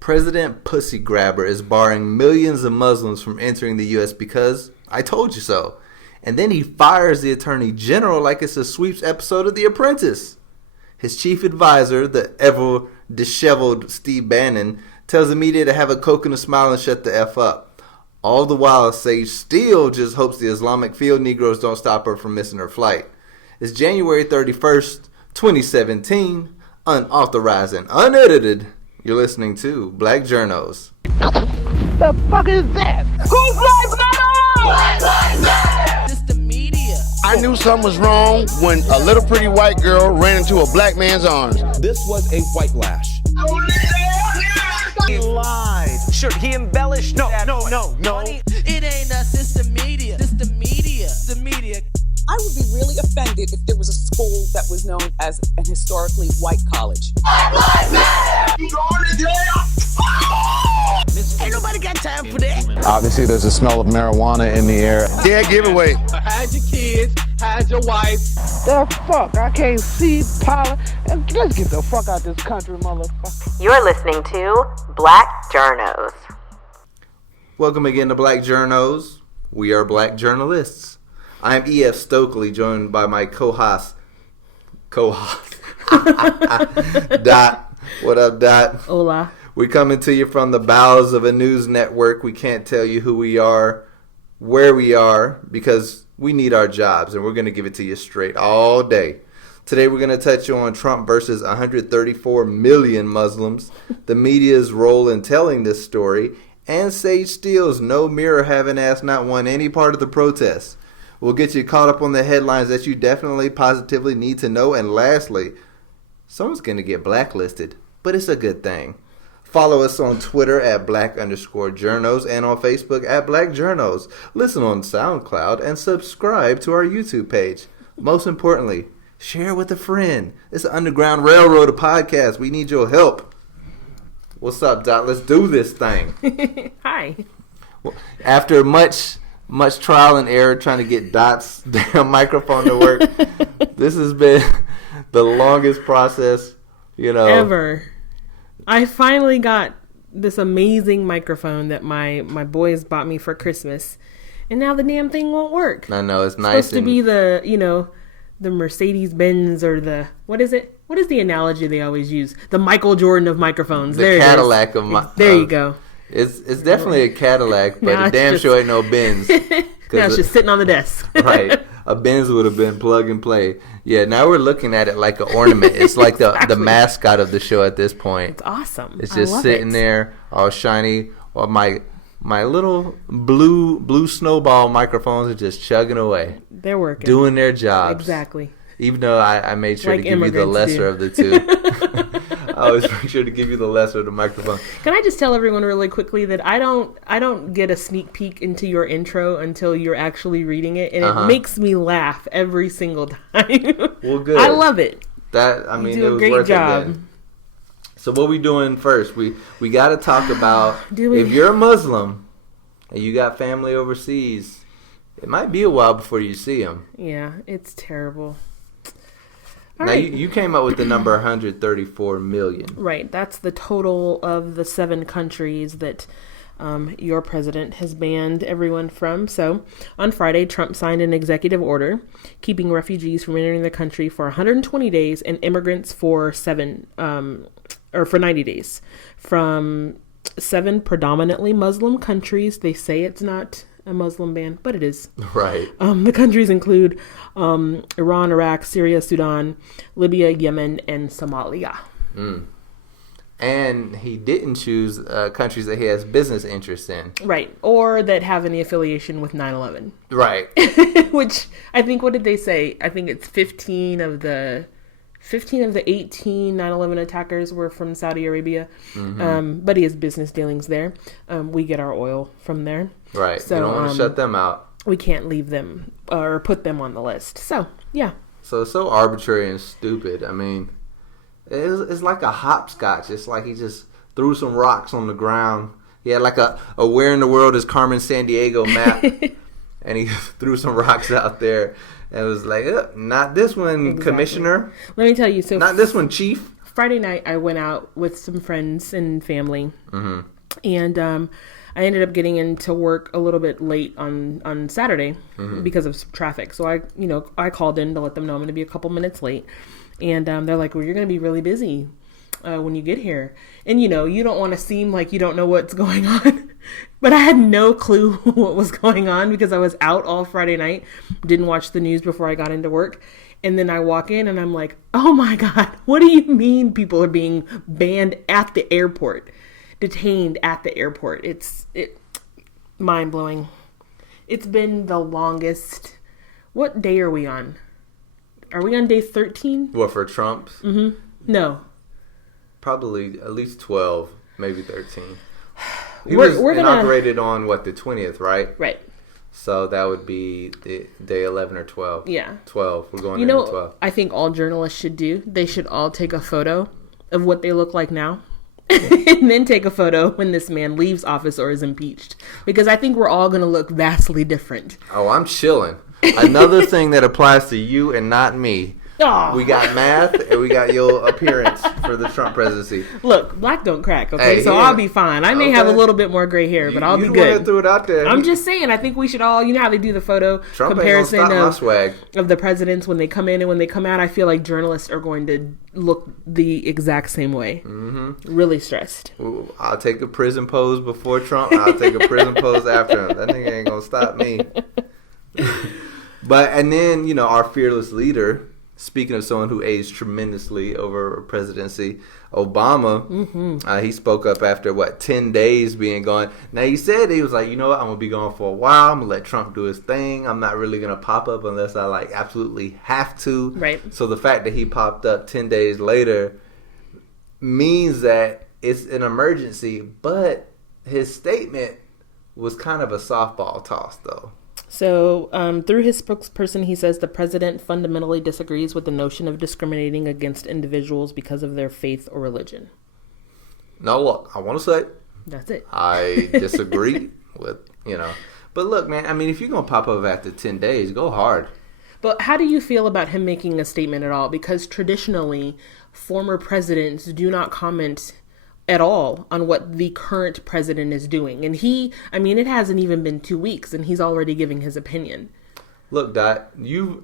President Pussy Grabber is barring millions of Muslims from entering the U.S. because I told you so. And then he fires the Attorney General like it's a sweeps episode of The Apprentice. His chief advisor, the ever disheveled Steve Bannon, tells the media to have a Coke and a smile and shut the F up. All the while, Sage Steele just hopes the Islamic field Negroes don't stop her from missing her flight. It's January 31st, 2017, unauthorized and unedited. You're listening to Black Journos. The fuck is that? Who Black Matter? Black Lives Matter! It's the media. I knew something was wrong when a little pretty white girl ran into a black man's arms. This was a white lash. He lied. Sure, he embellished. No. It ain't us, it's the media. It's the media. It's the media. I would be really offended if there was a school that was known as an historically white college. Black Lives Matter! You going to jail? Ain't nobody got time for that. Obviously, there's a smell of marijuana in the air. Dead giveaway. Hide your kids, hide your wife. The fuck? I can't see power. Let's get the fuck out this country, motherfucker. You're listening to Black Journos. Welcome again to Black Journos. We are black journalists. I'm E.F. Stokely, joined by my co-host, Dot. What up, Dot? Hola. We're coming to you from the bowels of a news network. We can't tell you who we are, where we are, because we need our jobs, and we're going to give it to you straight all day. Today we're going to touch on Trump versus 134 million Muslims, the media's role in telling this story, and Sage Steele's no mirror having ass not won any part of the protest. We'll get you caught up on the headlines that you definitely, positively need to know. And lastly, someone's going to get blacklisted, but it's a good thing. Follow us on Twitter at Black_Journos and on Facebook at Black Journos. Listen on SoundCloud and subscribe to our YouTube page. Most importantly, share with a friend. It's an Underground Railroad of podcasts. We need your help. What's up, Dot? Let's do this thing. Hi. Well, after much trial and error trying to get Dot's damn microphone to work, this has been the longest process, ever. I finally got this amazing microphone that my boys bought me for Christmas, and now the damn thing won't work. I know, it's nice. Supposed to be the Mercedes-Benz or the, what is it? What is the analogy they always use? The Michael Jordan of microphones. The Cadillac of my. There you go. It's definitely a Cadillac, but it damn sure ain't no Benz. Now it's just sitting on the desk. Right. A Benz would have been plug and play. Yeah, now we're looking at it like an ornament. It's like the mascot of the show at this point. It's awesome. It's just sitting there all shiny. Or my little blue snowball microphones are just chugging away. They're working. Doing their jobs. Exactly. Even though I made sure like to give you the lesser of the two. I always make sure to give you the lesser of the microphone. Can I just tell everyone really quickly that I don't get a sneak peek into your intro until you're actually reading it, and it makes me laugh every single time. Well, good. I love it. You do a great job. So what we doing first? We got to talk about if you're a Muslim and you got family overseas, it might be a while before you see them. Yeah, it's terrible. Now, you came up with the number 134 million. Right. That's the total of the 7 countries that your president has banned everyone from. So, on Friday, Trump signed an executive order keeping refugees from entering the country for 120 days and immigrants for 90 days from 7 predominantly Muslim countries. They say it's not a Muslim ban, but it is. Right. The countries include Iran, Iraq, Syria, Sudan, Libya, Yemen, and Somalia. And he didn't choose countries that he has business interests in. Right. Or that have any affiliation with 9/11. Right. Which, I think, what did they say? I think it's 15 of the 18 9/11 attackers were from Saudi Arabia. Mm-hmm. But he has business dealings there. We get our oil from there. Right. So, you don't want to shut them out. We can't leave them or put them on the list. So, yeah. So it's so arbitrary and stupid. I mean, it's like a hopscotch. It's like he just threw some rocks on the ground. He had like a Where in the World is Carmen Sandiego map. And he threw some rocks out there. And it was like, not this one, exactly. Commissioner. Let me tell you. So not this one, Chief. Friday night I went out with some friends and family, and I ended up getting into work a little bit late on Saturday because of traffic. So I called in to let them know I'm going to be a couple minutes late, and they're like, "Well, you're going to be really busy when you get here," and you don't want to seem like you don't know what's going on. But I had no clue what was going on because I was out all Friday night, didn't watch the news before I got into work. And then I walk in and I'm like, oh my God, what do you mean people are being banned at the airport, detained at the airport? It's mind blowing. It's been the longest. What day are we on? Are we on day 13? What, for Trump's? Mm-hmm. No. Probably at least 12, maybe 13. He was inaugurated on, the 20th, right? Right. So that would be the day 11 or 12. Yeah. 12. We're going into 12. I think all journalists should do? They should all take a photo of what they look like now. And then take a photo when this man leaves office or is impeached. Because I think we're all going to look vastly different. Oh, I'm chilling. Another thing that applies to you and not me. Oh. We got math and we got your appearance for the Trump presidency. Look, black don't crack, okay? Hey, so yeah. I'll be fine. I may have a little bit more gray hair, but I'll be good. You threw it out there. I'm just saying, I think we should all, how they do the photo Trump comparison ain't gonna stop my swag. Of the presidents when they come in and when they come out. I feel like journalists are going to look the exact same way. Mm-hmm. Really stressed. Ooh, I'll take a prison pose before Trump. I'll take a prison pose after him. That nigga ain't gonna stop me. And then, our fearless leader, speaking of someone who aged tremendously over presidency, Obama, he spoke up after, 10 days being gone. Now, he said, he was like, you know what, I'm going to be gone for a while. I'm going to let Trump do his thing. I'm not really going to pop up unless I, absolutely have to. Right. So the fact that he popped up 10 days later means that it's an emergency. But his statement was kind of a softball toss, though. So, through his spokesperson, he says the president fundamentally disagrees with the notion of discriminating against individuals because of their faith or religion. Now, look, I want to say... That's it. I disagree with, But look, man, I mean, if you're going to pop up after 10 days, go hard. But how do you feel about him making a statement at all? Because traditionally, former presidents do not comment at all on what the current president is doing. And it hasn't even been 2 weeks and he's already giving his opinion. Look, Dot, you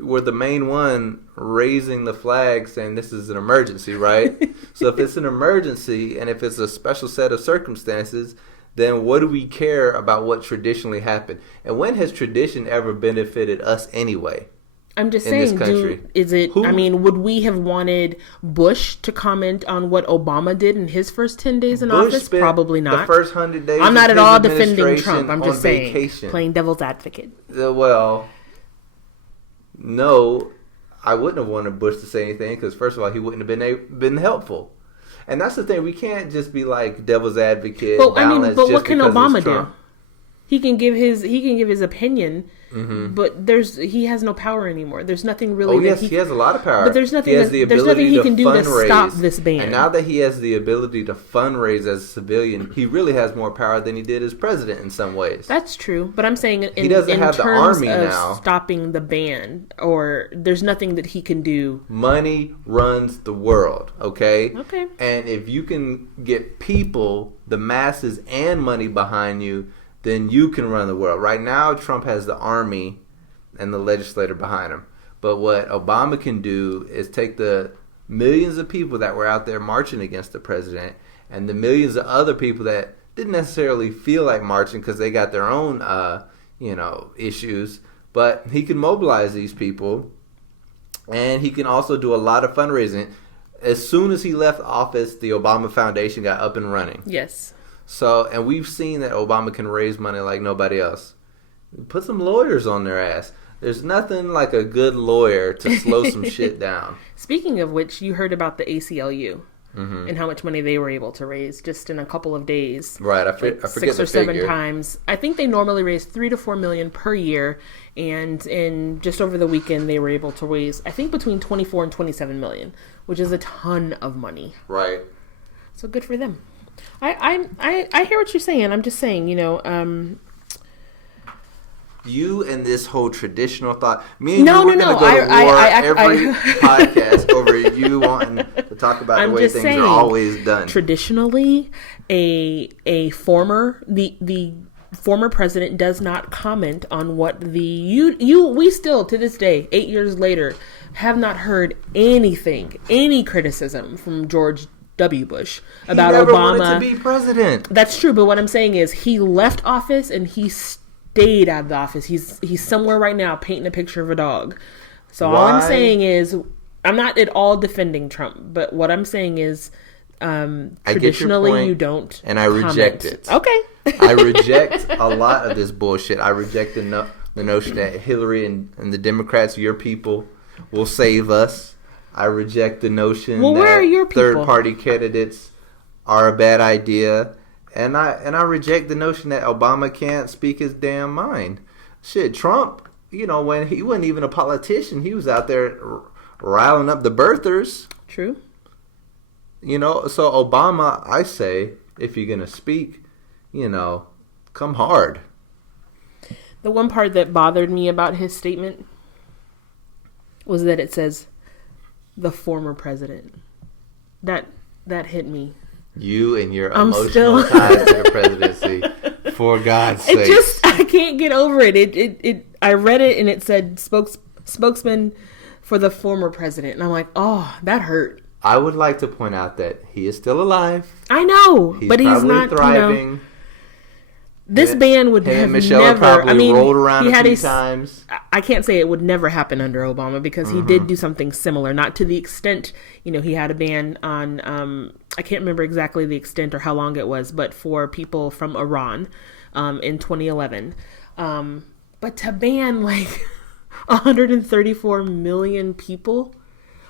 were the main one raising the flag saying this is an emergency, right? So if it's an emergency and if it's a special set of circumstances, then what do we care about what traditionally happened? And when has tradition ever benefited us anyway? I'm just saying, would we have wanted Bush to comment on what Obama did in his first 10 days in office? Probably not. The first 100 days. I'm not at all defending Trump. I'm just saying, playing devil's advocate. Well, no, I wouldn't have wanted Bush to say anything because, first of all, he wouldn't have been helpful. And that's the thing. We can't just be like devil's advocate. But what can Obama do? He can give his opinion. Mm-hmm. But he has no power anymore. There's nothing really. Oh yes, he has a lot of power. But there's nothing. There's nothing he can do to stop this ban. And now that he has the ability to fundraise as a civilian, he really has more power than he did as president in some ways. That's true. But I'm saying he doesn't have the army of now. Stopping the ban, or there's nothing that he can do. Money runs the world. Okay. Okay. And if you can get people, the masses, and money behind you, then you can run the world. Right now, Trump has the army and the legislature behind him. But what Obama can do is take the millions of people that were out there marching against the president and the millions of other people that didn't necessarily feel like marching because they got their own, issues. But he can mobilize these people, and he can also do a lot of fundraising. As soon as he left office, the Obama Foundation got up and running. Yes. So, and we've seen that Obama can raise money like nobody else. Put some lawyers on their ass. There's nothing like a good lawyer to slow some shit down. Speaking of which, you heard about the ACLU and how much money they were able to raise just in a couple of days. Right, I forget 6 or 7 times. I think they normally raise $3 to $4 million per year, and in just over the weekend they were able to raise, I think, between 24 and 27 million, which is a ton of money. Right. So good for them. I hear what you're saying. I'm just saying, you and this whole traditional thought. Me and you, we're going to go to war every podcast over you wanting to talk about I'm the way just things saying, are always done. Traditionally, the former president does not comment on what we still to this day, 8 years later, have not heard any criticism from George W. Bush about he never Obama wanted to be president. That's true, but what I'm saying is he left office and he stayed out of the office. He's somewhere right now painting a picture of a dog. So all I'm saying is, I'm not at all defending Trump, but what I'm saying is, traditionally you don't, and I reject it. Okay. I reject a lot of this bullshit. I reject the notion that Hillary and the Democrats, your people, will save us. I reject the notion that third-party candidates are a bad idea, and I reject the notion that Obama can't speak his damn mind. Shit, Trump, when he wasn't even a politician, he was out there riling up the birthers. True. So Obama, I say, if you're gonna speak, come hard. The one part that bothered me about his statement was that it says the former president. That hit me. You and your emotional ties to the presidency. For God's sake. I can't get over it. I read it and it said spokesman for the former president. And I'm like, oh, that hurt. I would like to point out that he is still alive. I know, but he's not thriving. This ban would have Michelle never. Probably rolled around a few times. I can't say it would never happen under Obama because he did do something similar, not to the extent. He had a ban on. I can't remember exactly the extent or how long it was, but for people from Iran, in 2011. But to ban like 134 million people.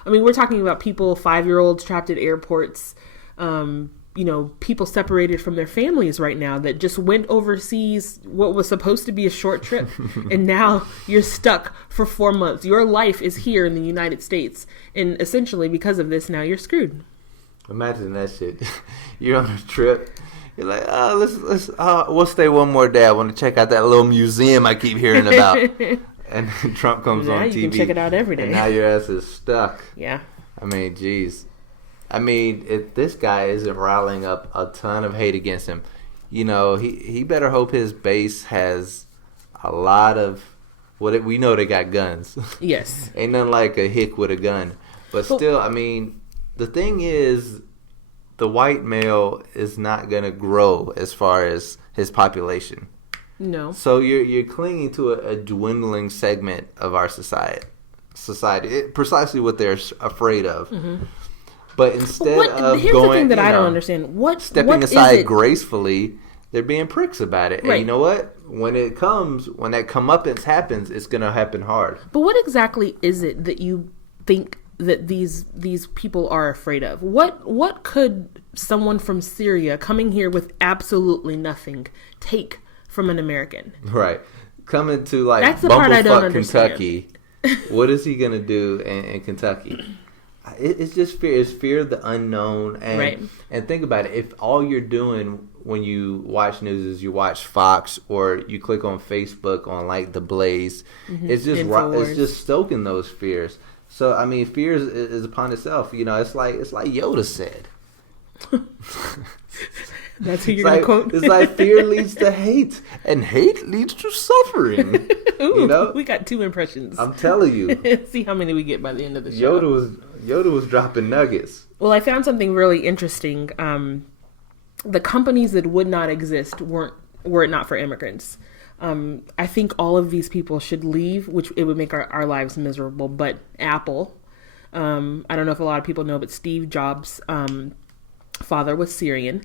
I mean, we're talking about people, 5-year-olds trapped at airports. People separated from their families right now that just went overseas, what was supposed to be a short trip. And now you're stuck for 4 months. Your life is here in the United States. And essentially because of this, now you're screwed. Imagine that shit. You're on a trip. You're like, we'll stay one more day. I want to check out that little museum I keep hearing about. And Trump comes on TV. You can check it out every day. And now your ass is stuck. Yeah. I mean, geez. If this guy isn't riling up a ton of hate against him, he better hope his base has a lot of we know they got guns. Yes. Ain't nothing like a hick with a gun. But still, the thing is, the white male is not going to grow as far as his population. No. So you're clinging to a dwindling segment of our society. Precisely what they're afraid of. Mm-hmm. But instead of here's going, the thing that I don't understand. Stepping aside gracefully, they're being pricks about it. Right. And you know what? When that comeuppance happens, it's going to happen hard. But what exactly is it that you think that these people are afraid of? What could someone from Syria coming here with absolutely nothing take from an American? Right. Coming to That's the part I don't understand. Kentucky. What is he going to do in Kentucky? It's just fear. It's fear of the unknown. And, right. And think about it. If all you're doing when you watch news is you watch Fox or you click on Facebook on The Blaze, it's just stoking those fears. So fear is upon itself. It's like Yoda said. That's who you're going to quote? It's like fear leads to hate, and hate leads to suffering. Ooh, we got 2 impressions. I'm telling you. See how many we get by the end of the show. Yoda was dropping nuggets. Well, I found something really interesting. The companies that would not exist were it not for immigrants. I think all of these people should leave, which it would make our lives miserable. But Apple, I don't know if a lot of people know, but Steve Jobs' father was Syrian.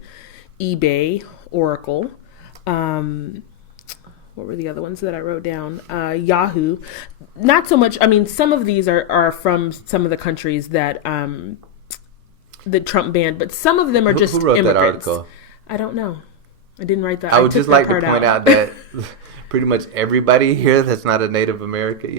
eBay, Oracle, what were the other ones that I wrote down? Yahoo. Not so much. Some of these are from some of the countries that Trump banned, but some of them are just who wrote immigrants. that article? I don't know. I didn't write that. I would just like to point out that pretty much everybody here that's not a Native American,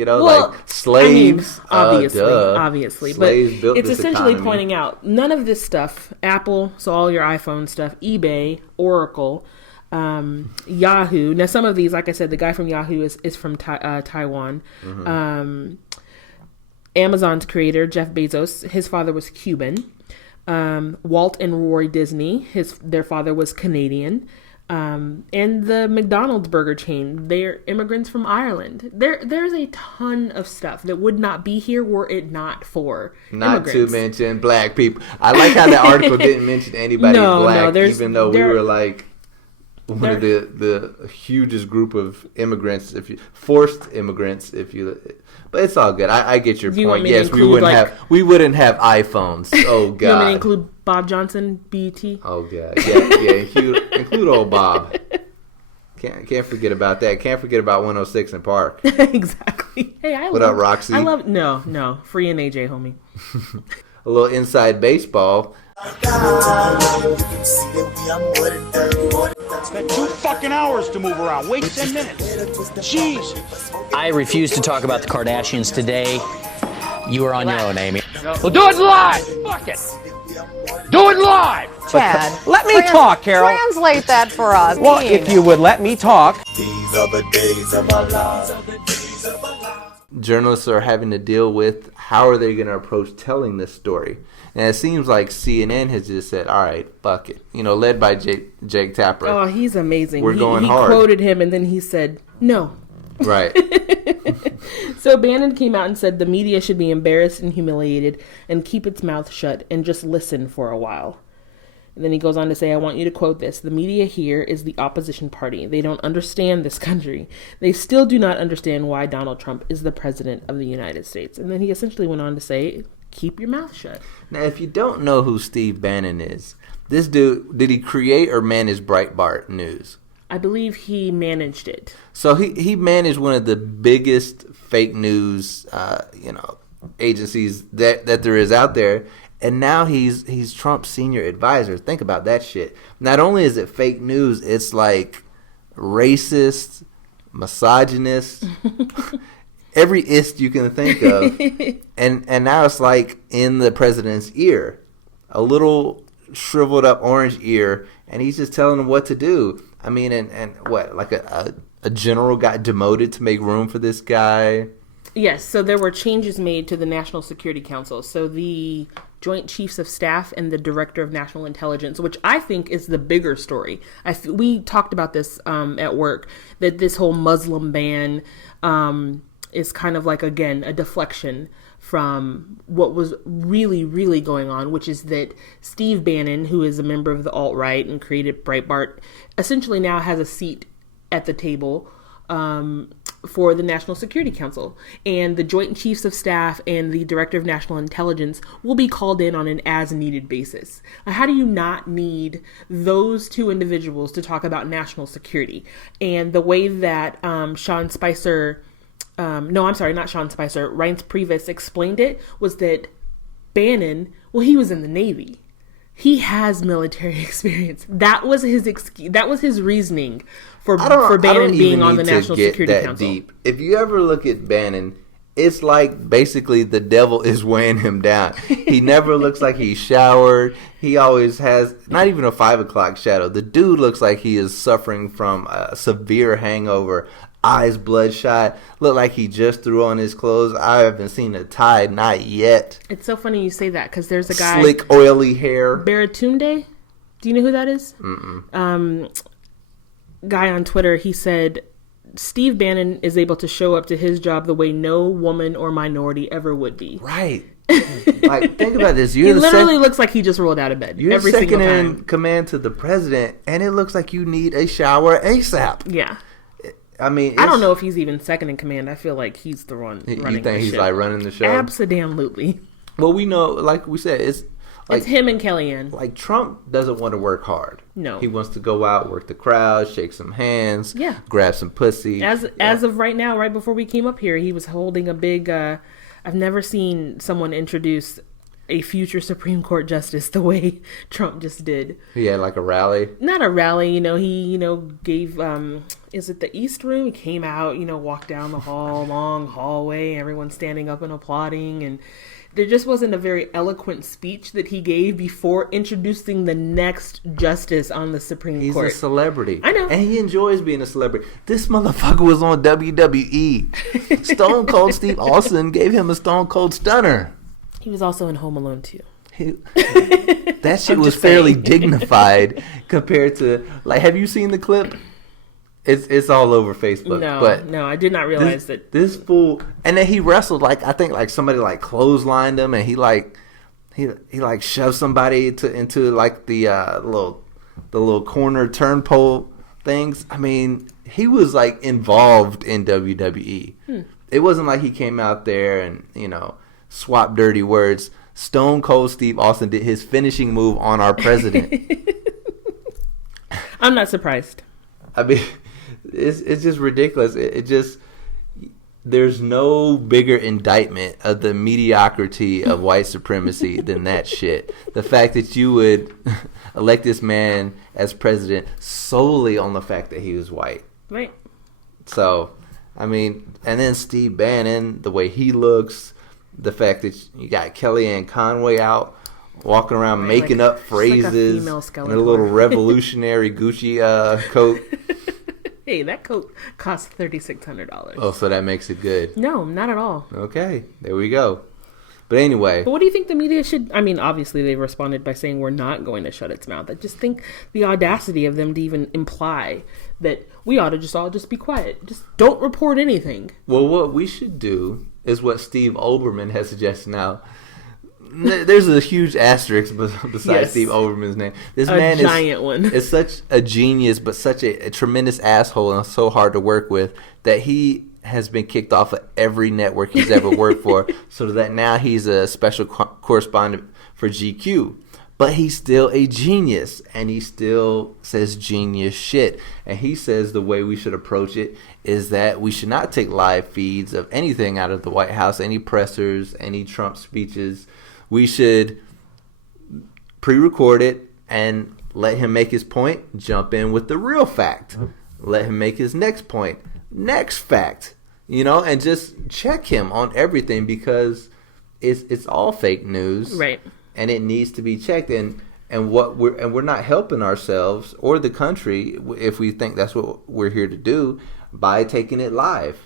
slaves. Obviously, slaves but built it's this essentially economy. Pointing out none of this stuff. Apple, so all your iPhone stuff, eBay, Oracle, Yahoo. Now, some of these, like I said, the guy from Yahoo is from Taiwan. Mm-hmm. Amazon's creator, Jeff Bezos, his father was Cuban. Walt and Roy Disney, their father was Canadian. And the McDonald's burger chain, they're immigrants from Ireland. There's a ton of stuff that would not be here were it not for not immigrants. To mention black people. I like how the article didn't mention anybody black, even though we were like one of the hugest group of immigrants, forced immigrants, but it's all good. I get your point. Yes, we wouldn't have iPhones. Oh God. You want me to include Bob Johnson, BT? Oh God, yeah. Include old Bob. Can't forget about that. Can't forget about 106 in Park. Exactly. Hey, what up, Roxy? No, free and AJ, homie. A little inside baseball. Spent 2 fucking hours to move around. Wait 10 minutes. Jesus. I refuse to talk about the Kardashians today. You are on your own, Amy. Well, do it live. Fuck it. Do it live. Chad, Let me talk, Carol. translate that for us. Well, if you would let me talk. These are the days of our lives. Journalists are having to deal with how are they going to approach telling this story. And it seems like CNN has just said, all right, fuck it. Led by Jake Tapper. Oh, he's amazing. We're going hard. He quoted him, and then he said, no. Right. So Bannon came out and said the media should be embarrassed and humiliated and keep its mouth shut and just listen for a while. And then he goes on to say, I want you to quote this. The media here is the opposition party. They don't understand this country. They still do not understand why Donald Trump is the president of the United States. And then he essentially went on to say, keep your mouth shut. Now, if you don't know who Steve Bannon is, this dude, did he create or manage Breitbart News? I believe he managed it. So he managed one of the biggest fake news, agencies that there is out there. And now he's Trump's senior advisor. Think about that shit. Not only is it fake news, it's like racist, misogynist, every ist you can think of. And now it's like in the president's ear, a little shriveled up orange ear, and he's just telling them what to do. I mean, and what, like a general got demoted to make room for this guy? Yes, so there were changes made to the National Security Council. So the Joint Chiefs of Staff and the Director of National Intelligence, which I think is the bigger story. We talked about this at work, that this whole Muslim ban is kind of like, again, a deflection from what was really, really going on, which is that Steve Bannon, who is a member of the alt-right and created Breitbart, essentially now has a seat at the table for the National Security Council. And the Joint Chiefs of Staff and the Director of National Intelligence will be called in on an as-needed basis. How do you not need those two individuals to talk about national security? And the way that Reince Priebus explained it was that Bannon, he was in the Navy. He has military experience. That was his excuse. That was his reasoning for Bannon being on the National Security Council. Deep. If you ever look at Bannon, it's like basically the devil is weighing him down. He never looks like he's showered. He always has not even a 5 o'clock shadow. The dude looks like he is suffering from a severe hangover. Eyes bloodshot, look like he just threw on his clothes. I haven't seen a tie, not yet. It's so funny you say that because there's a guy, slick, oily hair. Baratunde, do you know who that is? Guy on Twitter, he said, Steve Bannon is able to show up to his job the way no woman or minority ever would be. Right. Like, think about this. He literally looks like he just rolled out of bed. You're every second single in time. command to the president, and it looks like you need a shower ASAP. Yeah. I mean, I don't know if he's even second in command. I feel like he's the one running. You think he's ship. like running the show? Absolutely. Well, we know, like we said, it's him and Kellyanne. Like, Trump doesn't want to work hard. No, he wants to go out, work the crowd, shake some hands, yeah, grab some pussy. As of right now, right before we came up here, he was holding a big. I've never seen someone introduce a future Supreme Court justice the way Trump just did. He had like a rally. Not a rally, he gave is it the East Room? He came out, walked down the long hallway, everyone standing up and applauding, and there just wasn't a very eloquent speech that he gave before introducing the next justice on the Supreme Court. He's a celebrity. I know. And he enjoys being a celebrity. This motherfucker was on WWE. Stone Cold Steve Austin gave him a Stone Cold Stunner. He was also in Home Alone 2. That shit was fairly dignified compared to, like, have you seen the clip? It's all over Facebook. No, I did not realize that. This fool, and then he wrestled, like, I think, like, somebody, like, clotheslined him, and he shoved somebody into like the little corner turnpole things. I mean, he was, like, involved in WWE. It wasn't like he came out there and, swapped dirty words. Stone Cold Steve Austin did his finishing move on our president. I'm not surprised. I mean, it's just ridiculous. There's no bigger indictment of the mediocrity of white supremacy than that shit. The fact that you would elect this man as president solely on the fact that he was white. Right. So, I mean, and then Steve Bannon, the way he looks, the fact that you got Kellyanne Conway out walking around making up phrases in a little revolutionary Gucci coat. Hey, that coat cost $3,600. Oh, so that makes it good. No, not at all. Okay, there we go. But anyway. But what do you think the media should... I mean, obviously they responded by saying we're not going to shut its mouth. I just think the audacity of them to even imply that we ought to just all just be quiet. Just don't report anything. Well, what we should do is what Steve Olbermann has suggested now. There's a huge asterisk beside Steve Olbermann's name. This man is such a genius, but such a tremendous asshole and so hard to work with that he has been kicked off of every network he's ever worked for, so that now he's a special correspondent for GQ. But he's still a genius, and he still says genius shit. And he says the way we should approach it is that we should not take live feeds of anything out of the White House, any pressers, any Trump speeches. We should pre-record it and let him make his point, jump in with the real fact. Let him make his next point, next fact, and just check him on everything because it's all fake news. Right. And it needs to be checked. And we're not helping ourselves or the country if we think that's what we're here to do by taking it live.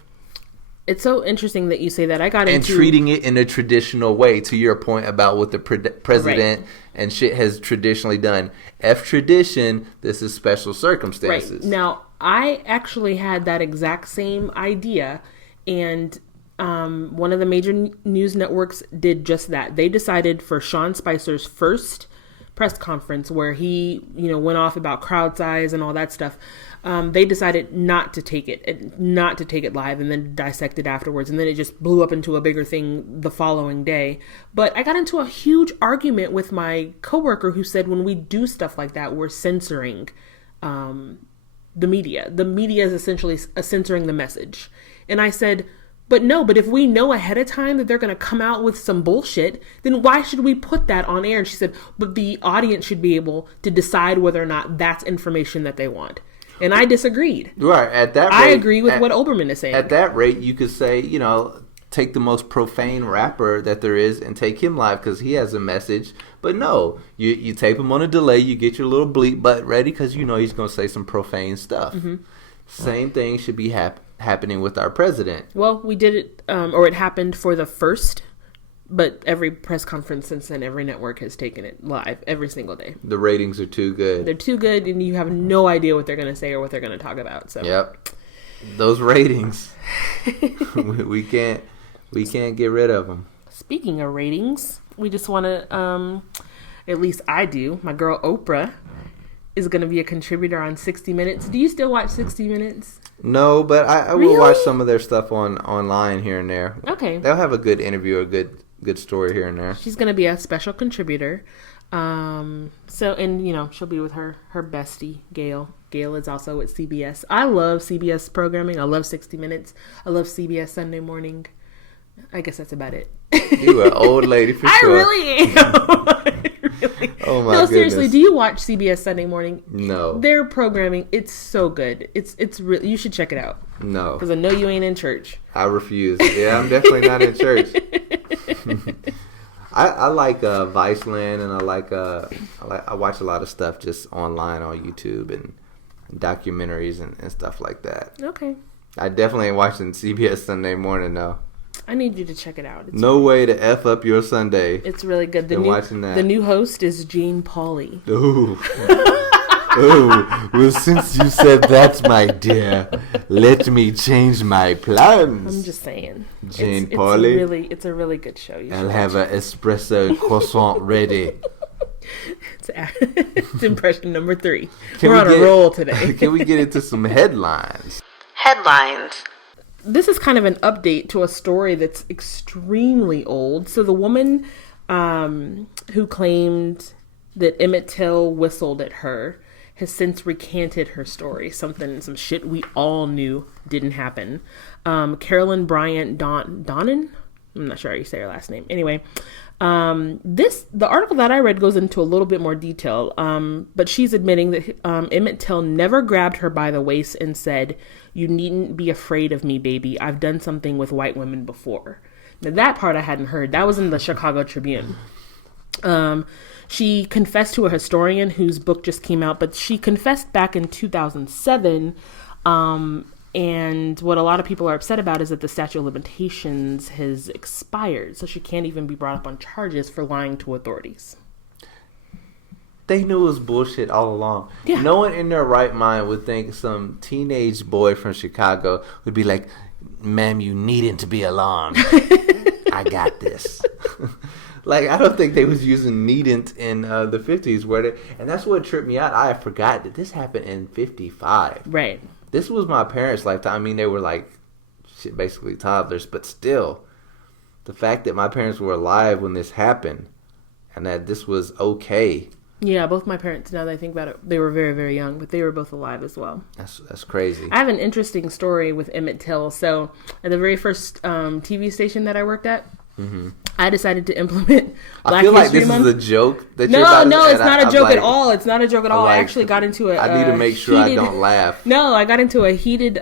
It's so interesting that you say that. And treating it in a traditional way, to your point about what the president and shit has traditionally done. F tradition, this is special circumstances. Right. Now, I actually had that exact same idea, and one of the major news networks did just that. They decided for Sean Spicer's first press conference where he, went off about crowd size and all that stuff. They decided not to take it live and then dissect it afterwards. And then it just blew up into a bigger thing the following day. But I got into a huge argument with my coworker who said when we do stuff like that, we're censoring the media. The media is essentially censoring the message. And I said, but if we know ahead of time that they're going to come out with some bullshit, then why should we put that on air? And she said, but the audience should be able to decide whether or not that's information that they want. And I disagreed. Right. At that rate, I agree with what Olbermann is saying. At that rate, you could say, take the most profane rapper that there is and take him live because he has a message. But no, you tape him on a delay. You get your little bleep button ready because he's going to say some profane stuff. Mm-hmm. Same thing should be happening with our president. Well, we did it, or it happened for the first, but every press conference since then, every network has taken it live every single day. The ratings are too good. They're too good, and you have no idea what they're going to say or what they're going to talk about. So. Yep. Those ratings, we can't get rid of them. Speaking of ratings, we just want to, at least I do, my girl Oprah is going to be a contributor on 60 Minutes. Do you still watch 60 Minutes? No, but I will watch some of their stuff online here and there. Okay. They'll have a good interview, a good story here and there. She's going to be a special contributor. She'll be with her bestie, Gail. Gail is also at CBS. I love CBS programming. I love 60 Minutes. I love CBS Sunday Morning. I guess that's about it. You an old lady for sure. I really am. Really. Oh my goodness. Seriously, do you watch CBS Sunday Morning? No. Their programming, it's so good. It's really, you should check it out. No. Because I know you ain't in church. I refuse. Yeah, I'm definitely not in church. I like Viceland, and I watch a lot of stuff just online on YouTube and documentaries and stuff like that. Okay. I definitely ain't watching CBS Sunday Morning though. I need you to check it out. It's No way to F up your Sunday. It's really good. Watching that. The new host is Gene Pauley. Ooh. Oh, well, since you said that, my dear, let me change my plans. I'm just saying. Jane Pauley. It's a really good show. I'll have an espresso croissant ready. It's impression number 3. We're on a roll today. Can we get into some headlines? Headlines. This is kind of an update to a story that's extremely old. So the woman who claimed that Emmett Till whistled at her has since recanted her story. Some shit we all knew didn't happen. Carolyn Bryant Donnan? I'm not sure how you say her last name. Anyway, the article that I read goes into a little bit more detail, but she's admitting that Emmett Till never grabbed her by the waist and said, "You needn't be afraid of me, baby. I've done something with white women before." Now that part I hadn't heard. That was in the Chicago Tribune. She confessed to a historian whose book just came out, but she confessed back in 2007. And what a lot of people are upset about is that the statute of limitations has expired, so she can't even be brought up on charges for lying to authorities. They knew it was bullshit all along. Yeah. No one in their right mind would think some teenage boy from Chicago would be like, "Ma'am, you needn't to be alarmed. I got this." Like, I don't think they was using needn't in the 50s, and that's what tripped me out. I forgot that this happened in 55. Right. This was my parents' lifetime. I mean, they were like, shit, basically toddlers, but still, the fact that my parents were alive when this happened, and that this was okay. Yeah, both my parents, now that I think about it, they were very, very young, but they were both alive as well. That's crazy. I have an interesting story with Emmett Till. So, at the very first TV station that I worked at, I decided to implement Black History Month. Is a joke. That no, it's not a joke at all. It's not a joke at all. Like, I actually got into I need to make sure I don't laugh. No, I got into a heated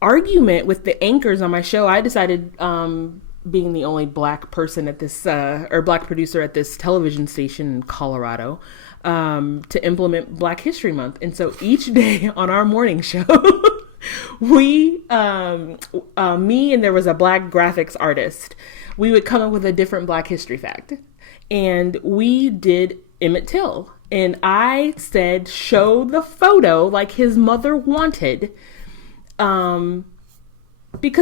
argument with the anchors on my show. I decided, being the only black person at this, or black producer at this television station in Colorado, to implement Black History Month. And so each day on our morning show, me and there was a black graphics artist, we would come up with a different Black history fact. And we did Emmett Till. And I said, show the photo like his mother wanted. Because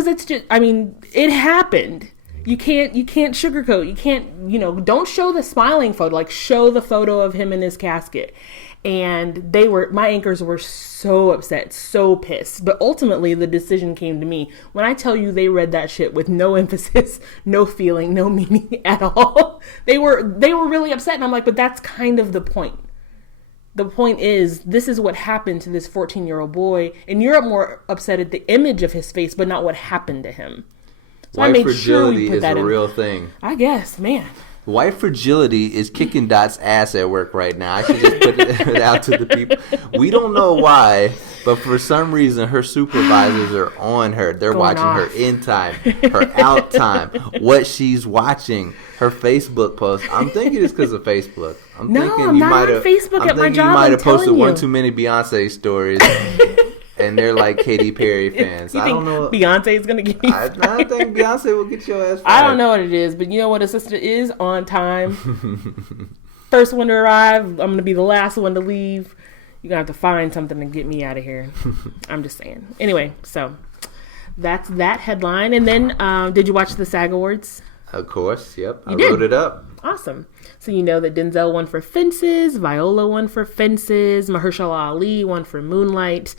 it's just, I mean, it happened. You can't sugarcoat. You can't, don't show the smiling photo. Like, show the photo of him in his casket. And my anchors were so upset, so pissed. But ultimately, the decision came to me. When I tell you they read that shit with no emphasis, no feeling, no meaning at all, they were really upset. And I'm like, but that's kind of the point. The point is, this is what happened to this 14-year-old boy. And you're more upset at the image of his face, but not what happened to him. So White fragility is a real thing. I guess, man. White fragility is kicking Dot's ass at work right now. I should just put it out to the people. We don't know why, but for some reason, her supervisors are on her. They're watching her in time, her out time, what she's watching, her Facebook posts. I'm thinking it's because of Facebook. I'm not on Facebook at my job. You might have posted one too many Beyonce stories. And they're like Katy Perry fans. I don't know. Beyonce is going to get you fired? I think Beyonce will get your ass fired. I don't know what it is, but you know what? A sister is on time. First one to arrive. I'm going to be the last one to leave. You're going to have to find something to get me out of here. I'm just saying. Anyway, so that's that headline. And then, did you watch the SAG Awards? Of course, yep. I did? wrote it up. Awesome. So you know that Denzel won for Fences, Viola won for Fences, Mahershala Ali won for Moonlight.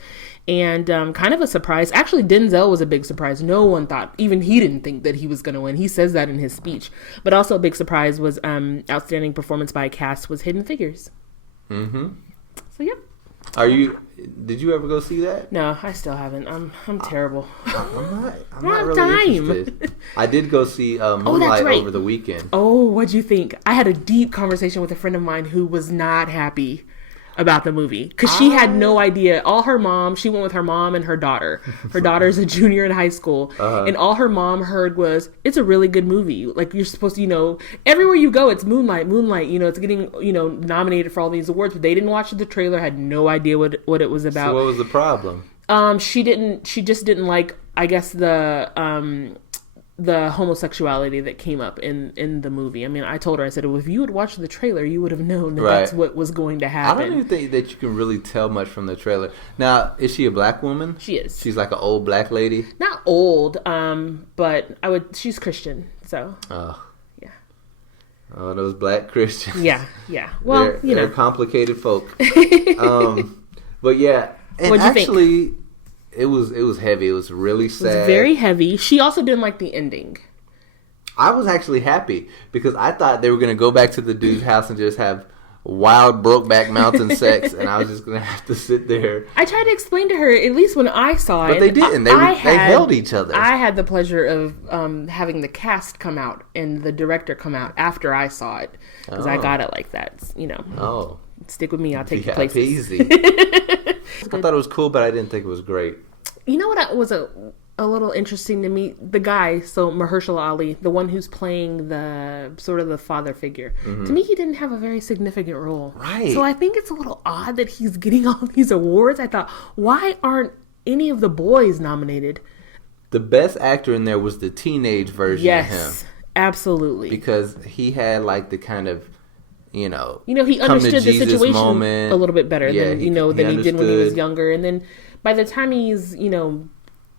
And kind of a surprise. Actually, Denzel was a big surprise. No one thought, even he didn't think that he was going to win. He says that in his speech. But also a big surprise was outstanding performance by a cast was Hidden Figures. Mm-hmm. So, yep. Did you ever go see that? No, I still haven't. I'm terrible. I'm not really interested. I did go see Moonlight over the weekend. Oh, what'd you think? I had a deep conversation with a friend of mine who was not happy about the movie because she had no idea. She went with her mom and her daughter. Her daughter's a junior in high school, and all her mom heard was, "It's a really good movie. Like, you're supposed to, everywhere you go, it's Moonlight. It's getting, nominated for all these awards." But they didn't watch the trailer, had no idea what it was about. So what was the problem? She just didn't like, I guess, the the homosexuality that came up in the movie. I mean, I told her, I said, well, if you had watched the trailer, you would have known that that's what was going to happen. I don't even think that you can really tell much from the trailer. Now, is she a black woman? She is. She's like an old black lady? Not old, but she's Christian, so. Oh. Yeah. Oh, those black Christians. Yeah. Well, they're complicated folk. But yeah, and what'd you actually... think? It was heavy. It was really sad. It was very heavy. She also didn't like the ending. I was actually happy because I thought they were going to go back to the dude's house and just have wild Brokeback Mountain sex, and I was just going to have to sit there. I tried to explain to her, at least when I saw it. But they didn't. They held each other. I had the pleasure of having the cast come out and the director come out after I saw it because I got it like that, Oh. Stick with me, I'll take you places. Easy. I thought it was cool, but I didn't think it was great. You know what was a little interesting to me? The guy, so Mahershala Ali, the one who's playing the sort of the father figure. Mm-hmm. To me, he didn't have a very significant role. Right. So I think it's a little odd that he's getting all these awards. I thought, why aren't any of the boys nominated? The best actor in there was the teenage version of him. Yes, absolutely. Because he had like the kind of, he understood the situation moment. A little bit better than he did when he was younger. And then by the time he's,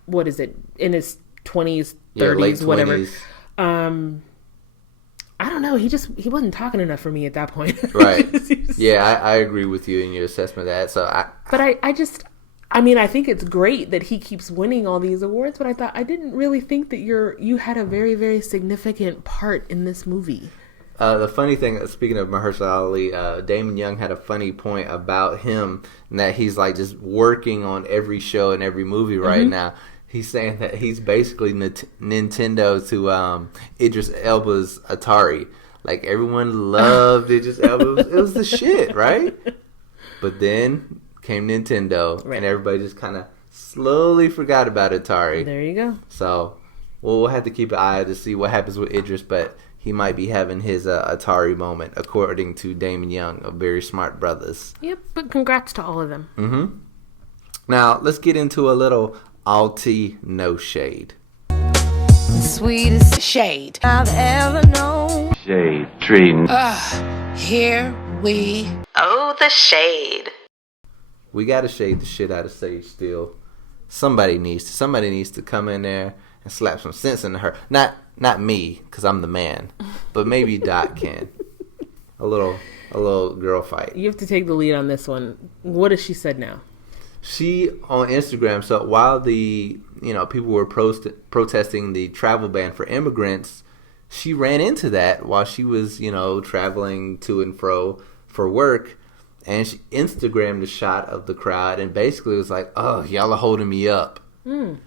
what is it, in his 20s, 30s, late whatever. 20s. I don't know. He wasn't talking enough for me at that point. Right. Yeah, I agree with you in your assessment of that. So I think it's great that he keeps winning all these awards, but I didn't really think that you had a very, very significant part in this movie. The funny thing, speaking of Mahershala Ali, Damon Young had a funny point about him, and that he's like just working on every show and every movie right now. He's saying that he's basically Nintendo to Idris Elba's Atari. Like, everyone loved Idris Elba. It was the shit, right? But then came Nintendo, and everybody just kind of slowly forgot about Atari. There you go. So, we'll have to keep an eye to see what happens with Idris, but he might be having his Atari moment, according to Damon Young of Very Smart Brothers. Yep, but congrats to all of them. Mm-hmm. Now, let's get into a little all tea, no shade. Sweetest shade I've ever known. Shade tree. Here we... Oh, the shade. We got to shade the shit out of Sage Steele. Somebody needs to come in there and slap some sense into her. Not me, because I'm the man, but maybe Dot can. A little girl fight. You have to take the lead on this one. What has she said now? She, on Instagram, so while the people were protesting the travel ban for immigrants, she ran into that while she was, traveling to and fro for work, and she Instagrammed a shot of the crowd and basically was like, oh, y'all are holding me up. And,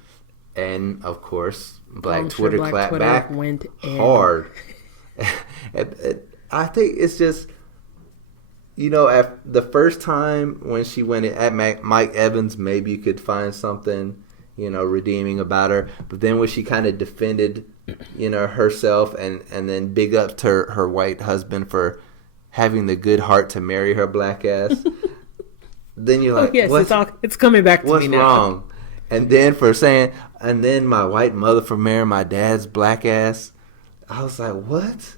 of course, Black Twitter clapped back went hard. I think it's just, at the first time when she went at Mike Evans, maybe you could find something, redeeming about her. But then when she kind of defended, herself and then big up to her white husband for having the good heart to marry her black ass, then you're like, it's coming back to me now. What's wrong? And then for saying, and then my white mother for marrying my dad's black ass, I was like, what?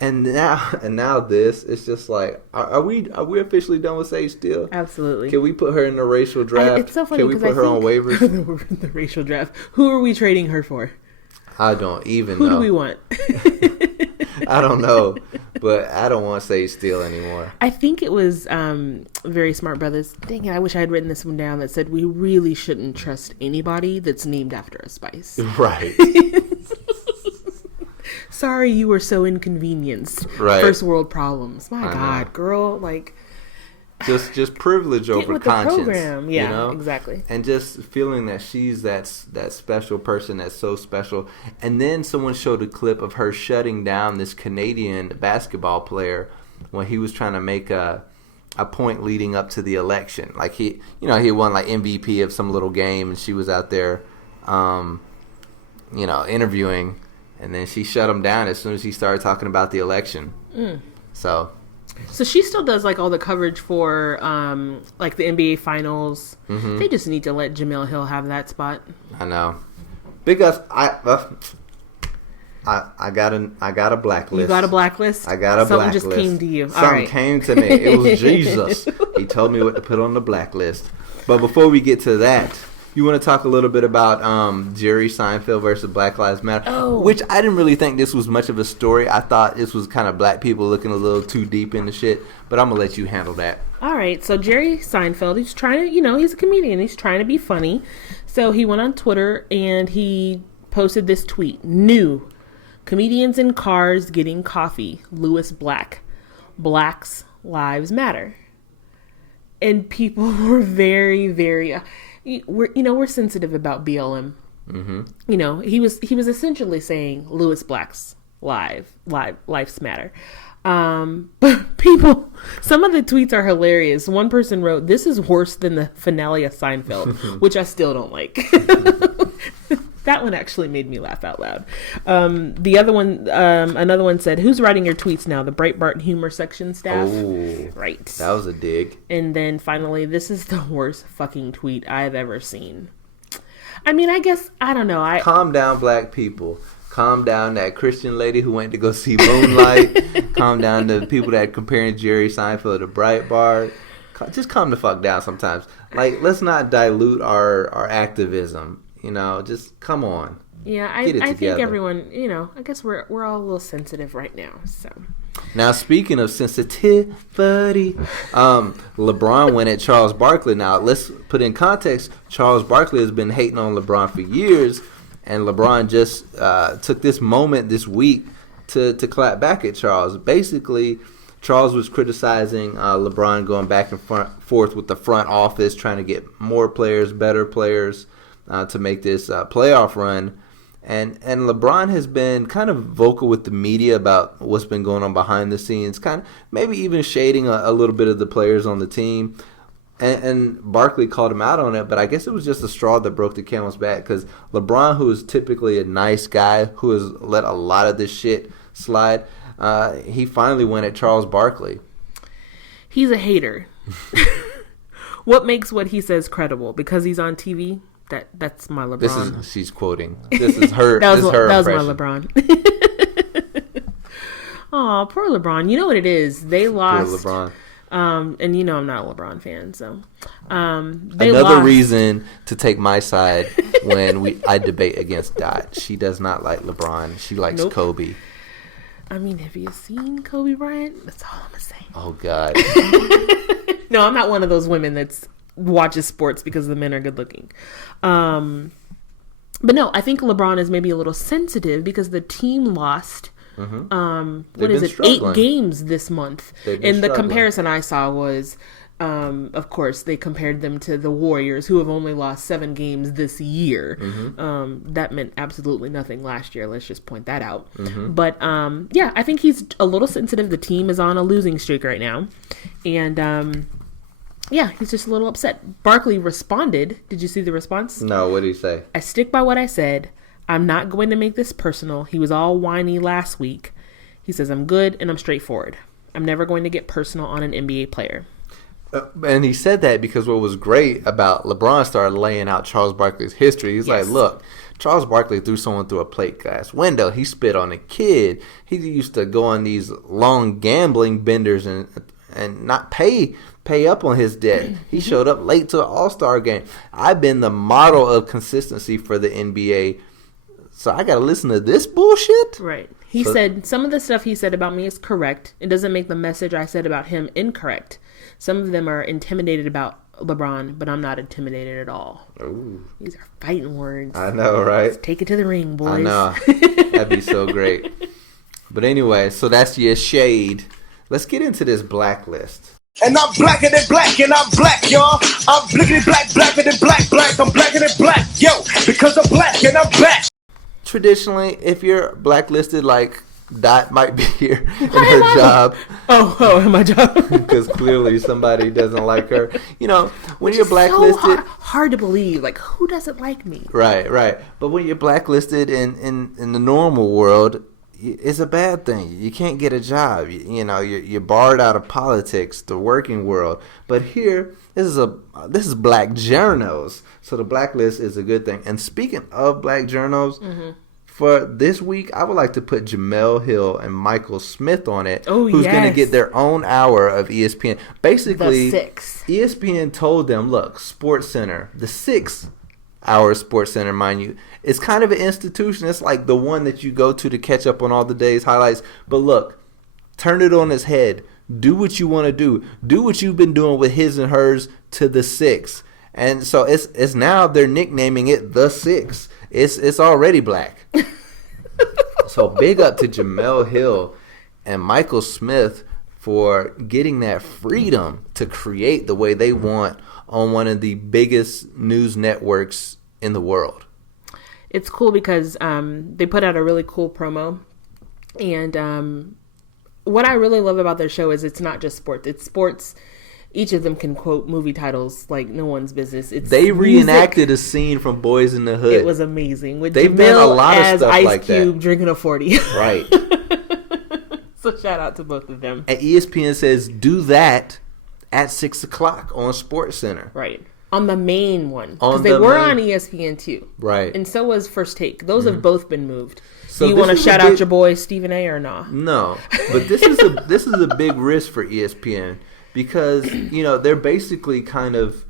And now this, it's just like, are we officially done with Sage Steele? Absolutely. Can we put her in the racial draft? It's so funny. Can we put her on waivers? The racial draft. Who are we trading her for? I don't even know. Who do we want? I don't know, but I don't want Sage Steele anymore. I think it was Very Smart Brothers. Dang it, I wish I had written this one down that said we really shouldn't trust anybody that's named after a spice. Right. Sorry you were so inconvenienced. Right. First world problems. My God, girl, like... Just privilege over conscience. The program. Yeah, exactly. And just feeling that she's that special person that's so special. And then someone showed a clip of her shutting down this Canadian basketball player when he was trying to make a point leading up to the election. Like he won like MVP of some little game, and she was out there, interviewing, and then she shut him down as soon as he started talking about the election. So she still does like all the coverage for like the NBA finals. Mm-hmm. They just need to let Jemele Hill have that spot. I know. Because I got a blacklist. You got a blacklist? I got a blacklist. Something just came to you. Something came to me. It was Jesus. He told me what to put on the blacklist. But before we get to that, you want to talk a little bit about Jerry Seinfeld versus Black Lives Matter, which I didn't really think this was much of a story. I thought this was kind of black people looking a little too deep into shit, but I'm going to let you handle that. All right, so Jerry Seinfeld, he's trying to, he's a comedian. He's trying to be funny. So he went on Twitter and he posted this tweet. New. Comedians in cars getting coffee. Louis Black. Blacks Lives Matter. And people were very, very... We're sensitive about BLM. Mm-hmm. He was essentially saying Louis Black's lives matter. But people, some of the tweets are hilarious. One person wrote, "This is worse than the finale of Seinfeld," which I still don't like. That one actually made me laugh out loud. The other one, another one said, "Who's writing your tweets now? The Breitbart humor section staff." Oh, right. That was a dig. And then finally, "This is the worst fucking tweet I've ever seen." I mean, I guess, I don't know. Calm down, black people. Calm down, that Christian lady who went to go see Moonlight. Calm down, the people that are comparing Jerry Seinfeld to Breitbart. Just calm the fuck down sometimes. Like, let's not dilute our activism. Just come on. Yeah, I think everyone, I guess we're all a little sensitive right now. So now, speaking of sensitivity, LeBron went at Charles Barkley. Now, let's put in context. Charles Barkley has been hating on LeBron for years, and LeBron just took this moment this week to clap back at Charles. Basically, Charles was criticizing LeBron going back and forth with the front office, trying to get more players, better players, to make this playoff run. And LeBron has been kind of vocal with the media about what's been going on behind the scenes, kind of maybe even shading a little bit of the players on the team. And Barkley called him out on it, but I guess it was just a straw that broke the camel's back, because LeBron, who is typically a nice guy, who has let a lot of this shit slide, he finally went at Charles Barkley. He's a hater. What makes what he says credible? Because he's on TV? That's my LeBron. She's quoting. This is her. that was her my impression. LeBron. Oh, poor LeBron. You know what it is? They lost. Poor LeBron. And I'm not a LeBron fan, so another reason to take my side when I debate against Dot. She does not like LeBron. She likes Kobe. I mean, have you seen Kobe Bryant? That's all I'm gonna say. Oh God. No, I'm not one of those women that's watches sports because the men are good looking. But no, I think LeBron is maybe a little sensitive because the team lost. What is it? Struggling. 8 games this month. And the comparison I saw was, of course, they compared them to the Warriors, who have only lost 7 games this year. That meant absolutely nothing last year. Let's just point that out. But yeah, I think he's a little sensitive. The team is on a losing streak right now, and yeah, he's just a little upset. Barkley responded. Did you see the response? No, what did he say? "I stick by what I said. I'm not going to make this personal. He was all whiny last week." He says, "I'm good and I'm straightforward. I'm never going to get personal on an NBA player." And he said that because what was great about LeBron started laying out Charles Barkley's history. He's like, look, Charles Barkley threw someone through a plate glass window. He spit on a kid. He used to go on these long gambling benders and not pay up on his debt. He showed up late to an All-Star game. I've been the model of consistency for the NBA. So I got to listen to this bullshit? Right. He said, "Some of the stuff he said about me is correct. It doesn't make the message I said about him incorrect. Some of them are intimidated about LeBron, but I'm not intimidated at all." Ooh. These are fighting words. I know, right? Let's take it to the ring, boys. I know. That'd be so great. But anyway, so that's your shade. Let's get into this blacklist. And I'm blacker than black, and I'm black, y'all. I'm blickety black, blacker than black. I'm blacker than black, yo, because I'm black and I'm back. Traditionally, if you're blacklisted, like Dot might be here in her job. Oh, in my job. Because clearly somebody doesn't like her. When you're blacklisted, so hard to believe. Like, who doesn't like me? Right. But when you're blacklisted in the normal world, it's a bad thing. You can't get a job. You're barred out of politics, the working world. But here, this is black journos. So the blacklist is a good thing. And speaking of black journos, For this week, I would like to put Jamel Hill and Michael Smith on it, who's going to get their own hour of ESPN. Basically, the 6. ESPN told them, look, SportsCenter, the 6-hour SportsCenter, mind you, is kind of an institution. It's like the one that you go to catch up on all the day's highlights. But look, turn it on its head. Do what you want to do. Do what you've been doing with His and Hers to the 6. And so it's now they're nicknaming it the 6. It's already black. So big up to Jamel Hill and Michael Smith for getting that freedom to create the way they want on one of the biggest news networks in the world. It's cool because they put out a really cool promo. And what I really love about their show is it's not just sports. It's sports. Each of them can quote movie titles like no one's business. They reenacted a scene from Boys in the Hood. It was amazing. With They've Jamil done a lot of as stuff Ice like Cube that. drinking a 40. Right. So shout out to both of them. And ESPN says do that at 6 o'clock on SportsCenter. Right. On the main one. Because they were on ESPN too. Right. And so was First Take. Those have both been moved. So do you want to shout out your boy Stephen A. or nah? No. But this is a big risk for ESPN because, they're basically kind of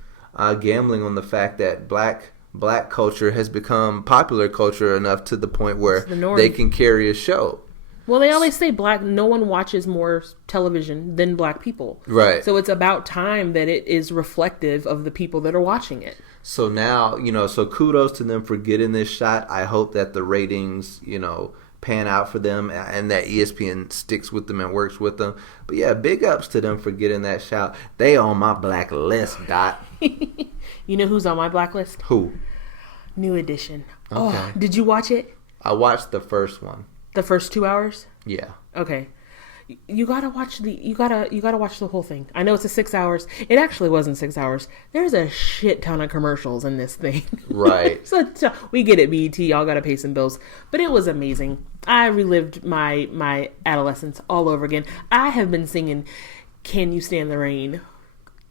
gambling on the fact that black culture has become popular culture enough to the point where they can carry a show. Well, they always say no one watches more television than black people. Right. So it's about time that it is reflective of the people that are watching it. So now, so kudos to them for getting this shot. I hope that the ratings, pan out for them and that ESPN sticks with them and works with them. But yeah, big ups to them for getting that shot. They on my black list, Dot. You know who's on my blacklist? Who? New Edition. Okay. Oh, did you watch it? I watched the first one. The first 2 hours? Yeah. Okay. You gotta watch the whole thing. I know it's 6 hours. It actually wasn't 6 hours. There's a shit ton of commercials in this thing. Right. So we get it, BET. Y'all gotta pay some bills. But it was amazing. I relived my adolescence all over again. I have been singing "Can You Stand the Rain"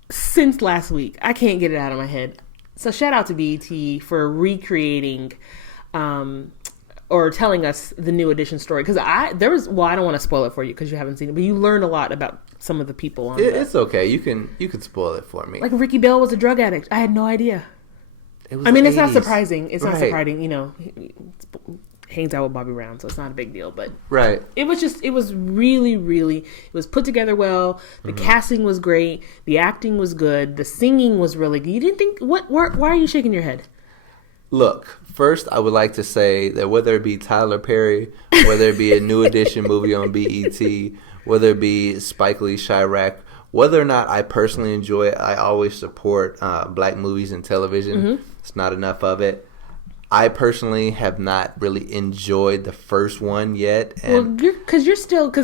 since last week. I can't get it out of my head. So shout out to BET for recreating or telling us the New Edition story. Because I don't want to spoil it for you because you haven't seen it, but you learn a lot about some of the people on it. It's okay. You can spoil it for me. Like Ricky Bell was a drug addict. I had no idea. It's not surprising. It's not surprising. He hangs out with Bobby Brown, so it's not a big deal. But right. It was really, really, it was put together well. The casting was great. The acting was good. The singing was really good. You didn't think, why are you shaking your head? Look, first I would like to say that whether it be Tyler Perry, whether it be a New Edition movie on BET, whether it be Spike Lee, Chirac, whether or not I personally enjoy it, I always support black movies and television. It's not enough of it. I personally have not really enjoyed the first one yet. And because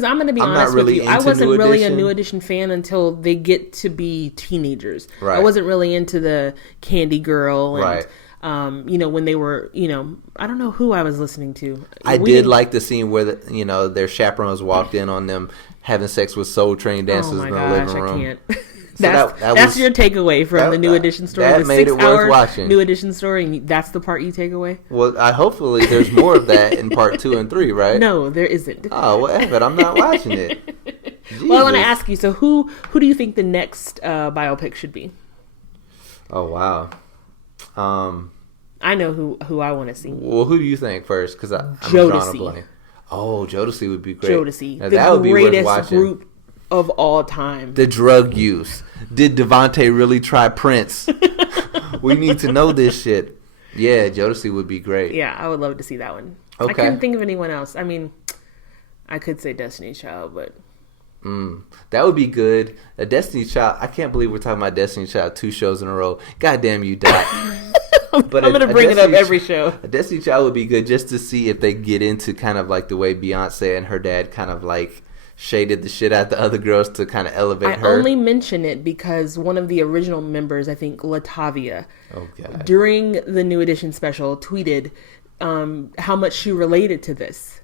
I'm going to be honest really with you. I wasn't New really Edition. a New Edition fan until they get to be teenagers. Right. I wasn't really into the Candy Girl and right. When they were, I don't know who I was listening to. I did like the scene where their chaperones walked in on them having sex with Soul Train dancers in the living room. I can't. So that's your takeaway from the New Edition story. That the made 6 it worth watching. New Edition story, and that's the part you take away. Well, hopefully there's more of that in part 2 and 3, right? No, there isn't. Oh, whatever. I'm not watching it. Well, I want to ask you. So, who do you think the next biopic should be? Oh wow. I know who I want to see. Well, who do you think first? Because I'm Jodeci. drawing a blank. Oh, Jodeci would be great. Jodeci, now, the greatest group of all time. The drug use. Did Devontae really try Prince? We need to know this shit. Yeah, Jodeci would be great. Yeah, I would love to see that one. Okay. I couldn't think of anyone else. I mean, I could say Destiny's Child, but that would be good. A Destiny's Child. I can't believe we're talking about Destiny's Child 2 shows in a row. God damn you, Doc. But I'm going to bring it up every show. A Destiny's Child would be good just to see if they get into kind of like the way Beyonce and her dad kind of like shaded the shit out the other girls to kind of elevate her. I only mention it because one of the original members, I think Latavia, God. During the New Edition special, tweeted how much she related to this.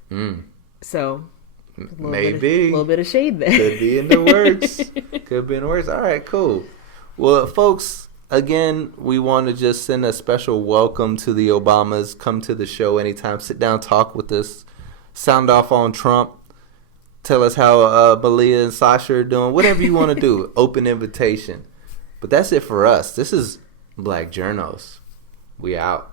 So, maybe a little bit of shade there. Could be in the works. Could be in the works. All right, cool. Well, folks, again, we want to just send a special welcome to the Obamas. Come to the show anytime. Sit down, talk with us. Sound off on Trump. Tell us how Malia and Sasha are doing. Whatever you want to do. Open invitation. But that's it for us. This is Black Journos. We out.